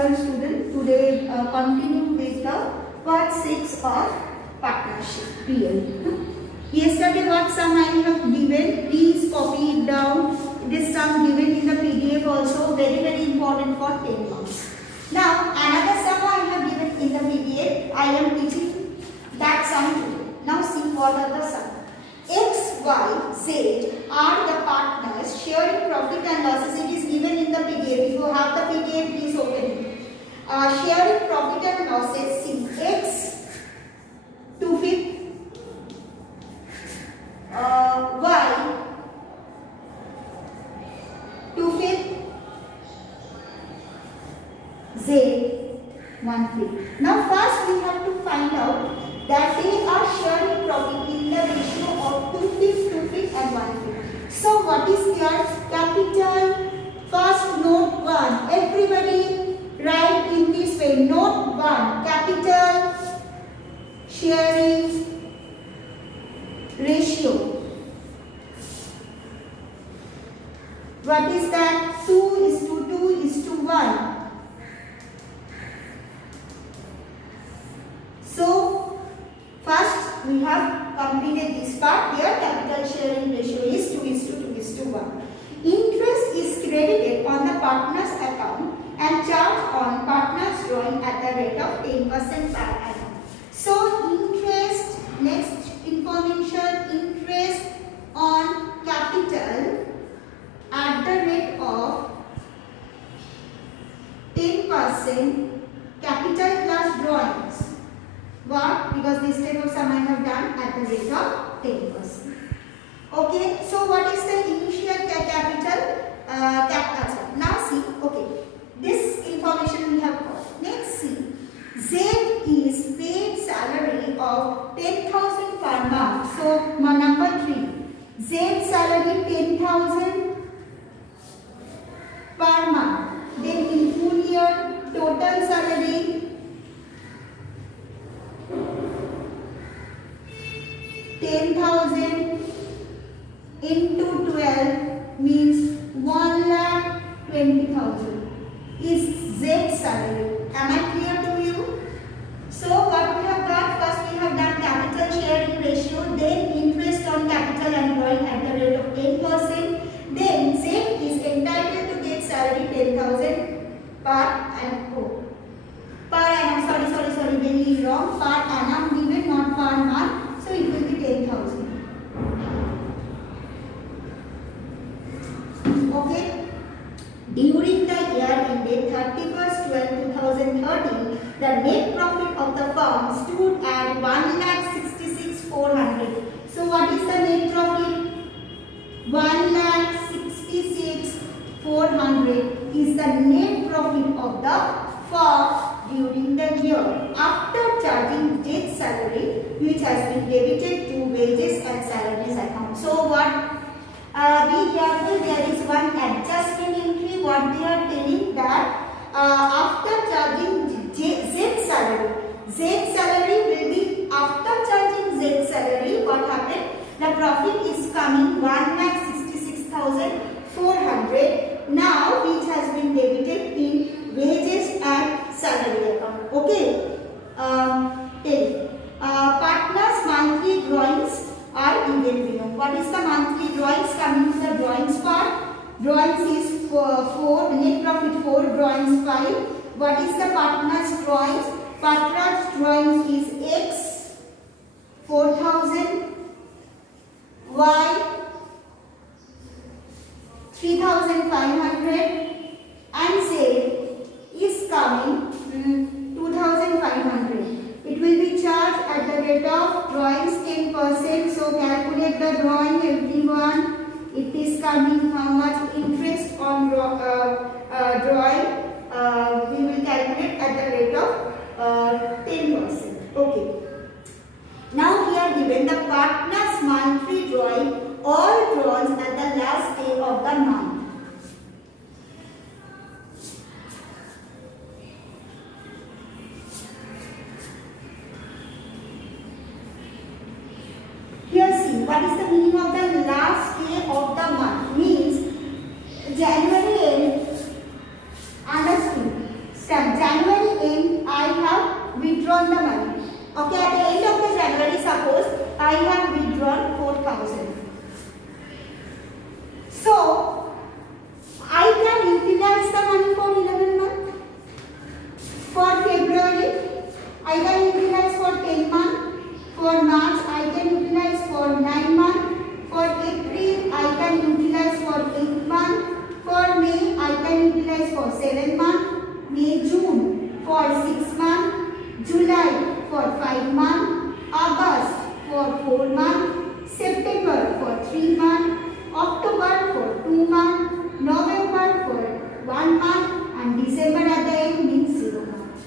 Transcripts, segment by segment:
12 students. Today continue with the part 6 of partnership PL. Yesterday what sum I have given, please copy it down. This sum given in the PDF also, very important for 10 marks. Now another sum I have given in the PDF, I am teaching that sum today. Now see what are the sum. X, Y, Z are the partners sharing profit and losses. It is given in the PDF. If you have the PDF, please open it. Sharing profit and losses. See, X 2/5, Y 2/5, Z 1/5. Now first we have to find out that they are sharing profit in the ratio of 2/5, 2/5 and 1/5. So what is their capital? First note 1. Everybody write in this way. Note 1. Capital sharing ratio. What is that? 2:2:1. So first we have completed this part. Here capital sharing ratio is 2:2:1. Interest is credited on the partner's account and charged on partner's drawing at the rate of 10% per annum. So interest, next information, interest on capital at the rate of 10% capital plus drawings. What? Because this type of sum I have done at the rate of 10%. Okay, so what is the initial capital? Now see, okay, this information we have got. Next see, Z is paid salary of 10,000 per month. So number 3, Z salary 10,000 per month. Then in full year, total salary 10,000 into 12 means 1,20,000 is Z salary. Am I clear to you? So what we have got, first we have done capital sharing ratio, then interest on capital and drawing at the rate of 10%. Then Z is entitled to get salary 10,000 per annum. Sorry, very wrong. Per annum given, not per month. So it will be 10,000. Okay. During the year ended 31st/12/2013, the net profit of the firm stood at 1,66,400. So what is the net profit? 1,66,400 is the net profit of the firm during the year after charging debt salary which has been debited to wages and salaries account. So what? Be careful, there is one adjustment entry. What they are telling that after charging Z salary will be after charging Z salary. What happened? The profit is coming 1,66,400 now, which has been debited in wages and salary account. Okay. Partners monthly drawings are given below. What is the monthly drawings? Coming to the drawings part. Drawings is 4, net profit 4, drawings 5. What is the partners drawings? Partners drawings is X 4,000, Y 3,500 and Z is coming 2,500. It will be charged at the rate of drawings 10%. So calculate the drawing, everyone. It is coming how much interest on drawing. We will calculate at the rate of 10%. Okay. Now here given the partner's monthly drawing, all draws at the last day of the month. Here see, what is the meaning of the last day of the month? Means January end, understood, stands. withdrawn the money. Okay, at the end of the January, suppose I have withdrawn 4,000. So, I can utilize the money for 11 months. For February, I can utilize for 10 months. For March, I can utilize for 9 months. For April, I can utilize for 8 months. For May, I can utilize for 7 months. May, June for 6 months. July for 5 months. August for 4 months. September for 3 months. October for 2 months. November for 1 month. And December at the end means 0 months.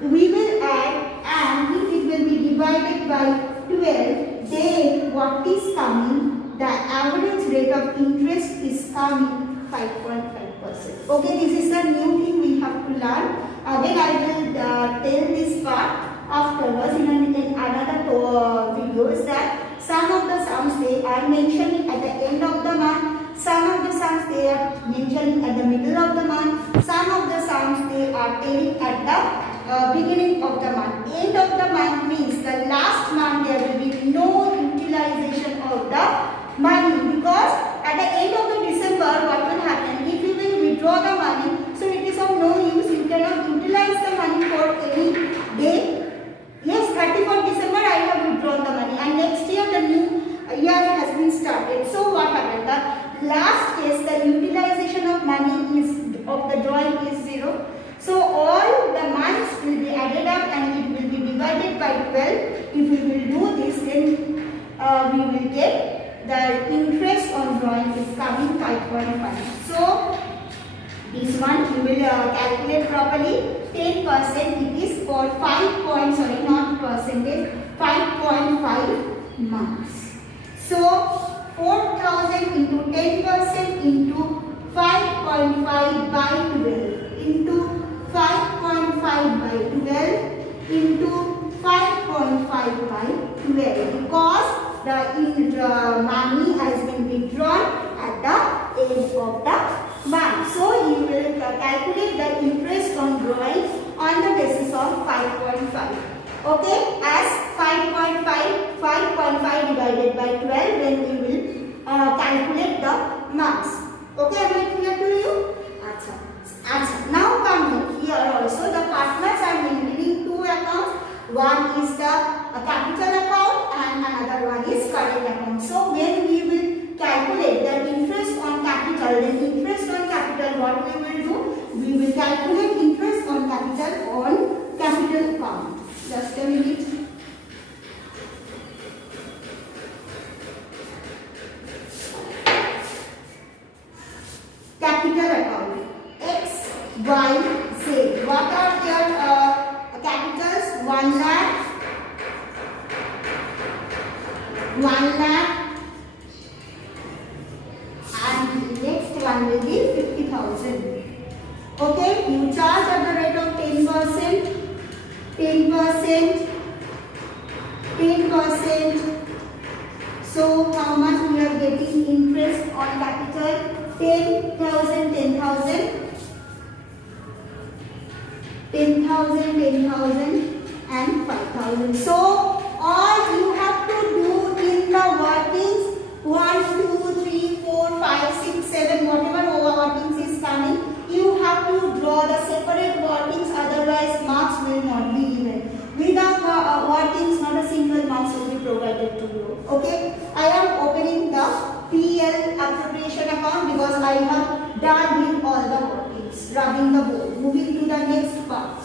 We will add, and if it will be divided by 12, then what is coming? The average rate of interest is coming 5.5%. Okay, this is the new thing we have to learn. Then I will tell this part afterwards in another videos, that some of the sums they are mentioning at the end of the month, some of the sums they are mentioning at the middle of the month, some of the sums they are telling at the beginning of the month. End of the month means the last month there will be no utilization of the money, because at the end of the December what will happen? If you will withdraw the money, so it is of no use, you cannot utilize the money for any day. Yes, 31st December I have withdrawn the money, and next year the new year has been started. So what happened? The last case, the utilization of money is of the drawing is 0. So all the months will be added up and it will be divided by 12. If we will do this, then we will get the interest on drawing is coming 5.5. So this one you will calculate properly. 10% it is for 5.5 months. So 4,000 into 10% into 5.5 by 12 into 5.5 by 12 into 5.5 by 12, because the money has been withdrawn at the end of the month. So you will calculate the interest on drawing on the basis of 5.5. Okay, as 5.5 divided by 12, then we will calculate the marks. Okay, am I clear to you? Achha. Now come here also, the partners are maintaining two accounts. One is the capital account and another one is current account. So when we will calculate the interest on capital, then interest on capital, what we will do? We will calculate interest on capital account. Just a minute. Capital account X, Y, Z. What are their capitals? 1 lakh, 1 lakh, and next one will be 50,000. Okay, you charge at the rate of 10%, 10%, 10%. So how much we are getting interest on capital? 10,000, 10,000, 10,000, 10,000 and 5,000. So all you have to do in the workings 1, 2, 3, 4, 5, 6, 7, whatever workings is coming, you have to draw the separate workings, otherwise marks will not be given. Without workings, not a single marks will be provided to you. Okay, I am opening the PL appropriation account because I have done with all the workings, rubbing the board. Moving to the next part.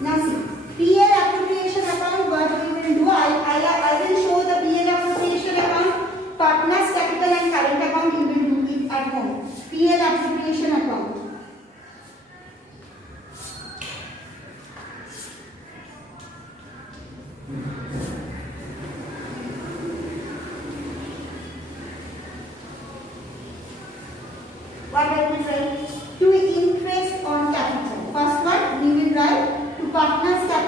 Now see, PL appropriation account, what we will do, I will show the PL appropriation account, partners capital and current account, you will do it at home. PL appropriation account. What I will write? To interest on capital. First one we will write to partners capital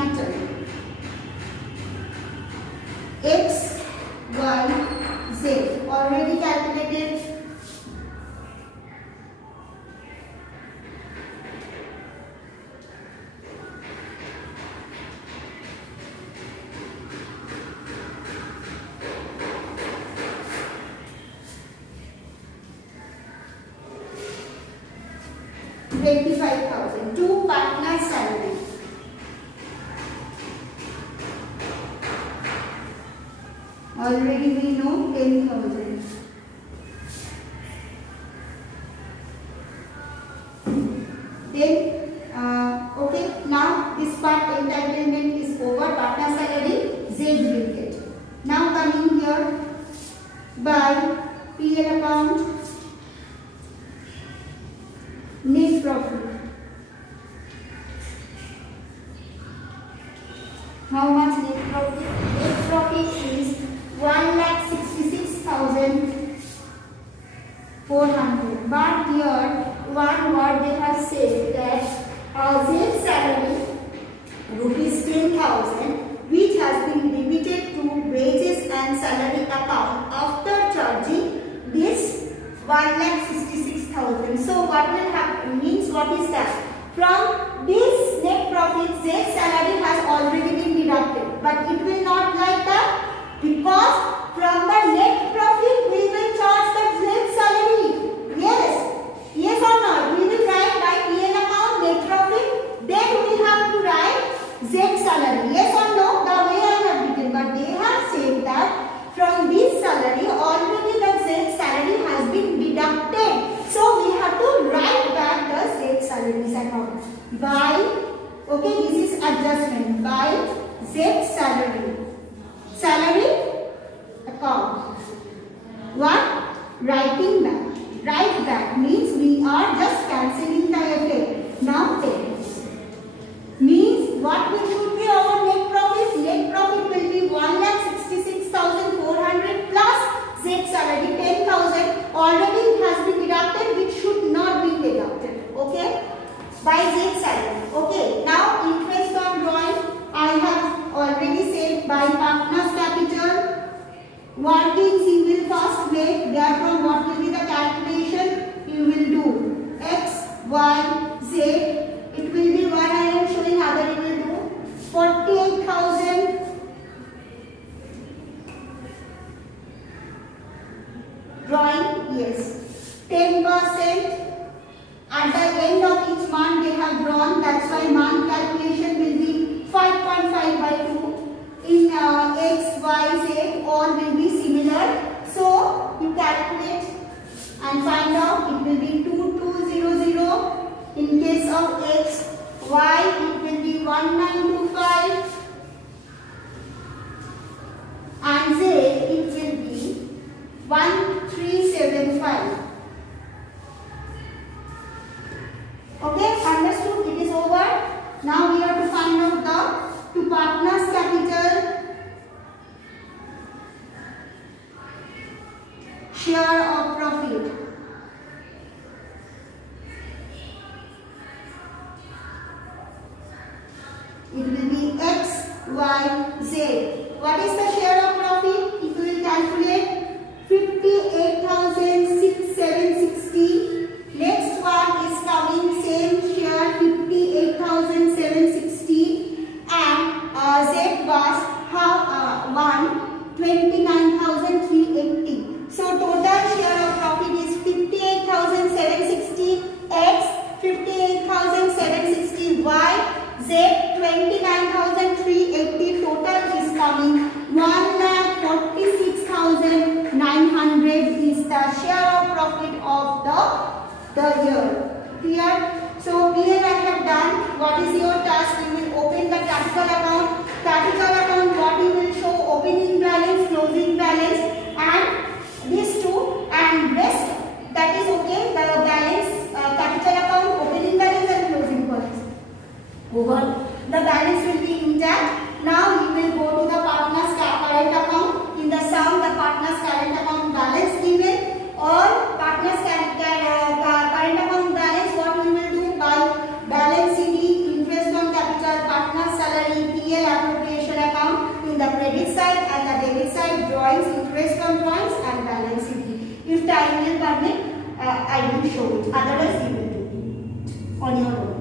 capital X, Y, Z already calculated. $25,000. Two partners' salary. Already we know 10,000. Then, okay, now this part entitlement is over. Partner salary Z will get. Now coming here by PL account, net profit. How much net profit? Net profit is 1,66,400. But here one word they have said that Z salary rupees 10,000 which has been debited to wages and salary account after charging this 1,66,000. So what will happen means, what is that? From this net profit Z salary has already been deducted, but it will not like that, because from the net profit we will charge the Z salary. Yes, yes or not? We will write by PL account net profit, then we have to write Z salary. Yes or no? The way I have written, but they have said that from this salary already the Z salary has been deducted. So we have to write back the Z salaries account by, okay, this is adjustment by Z salary account. What? Writing back. Write back means we are just cancelling the effect. Now payments means what will should be our net profit? Net profit will be 1,66,400 plus Z salary 10,000 already has been deducted, which should not be deducted. Okay, by Z salary. Okay, now interest on drawing I have already said by partners capital. Workings you will first make, therefrom what will be the calculation? You will do X, Y, Z. It will be one I am showing, other you will do 48,000 drawing, yes, 10% at the end of each month they have drawn, that's why month calculation will be 5.5 by 2. In X, Y, Z all will be similar, so you calculate and find out. It will be 2200 in case of X. Y it will be 1925 and Z it will be 1375. Okay, understood? It is over. Now we have to find out the two partners capital, share of profit. It will be X, Y, Z. What is the share of profit? If you will calculate 58,760. Next one is coming same share 58,760 and Z was 29,380. So total share of profit is 58,760 X, 58,760 Y, Z 29,380. Total is coming 1,46,900 is the share of profit of the year. Clear? So here I have done. What is your task? You will open the capital account. Capital account, what you will show? Opening balance, closing balance, and these two, and rest that is okay. The balance, capital account, opening balance and closing balance. Over. The balance will be intact. Now you will go to the partner's current account. In the sum, the partner's current account balance given, or partner's current account balance, what we will do by balance CD, interest I will show it. Otherwise, you will do it on your own.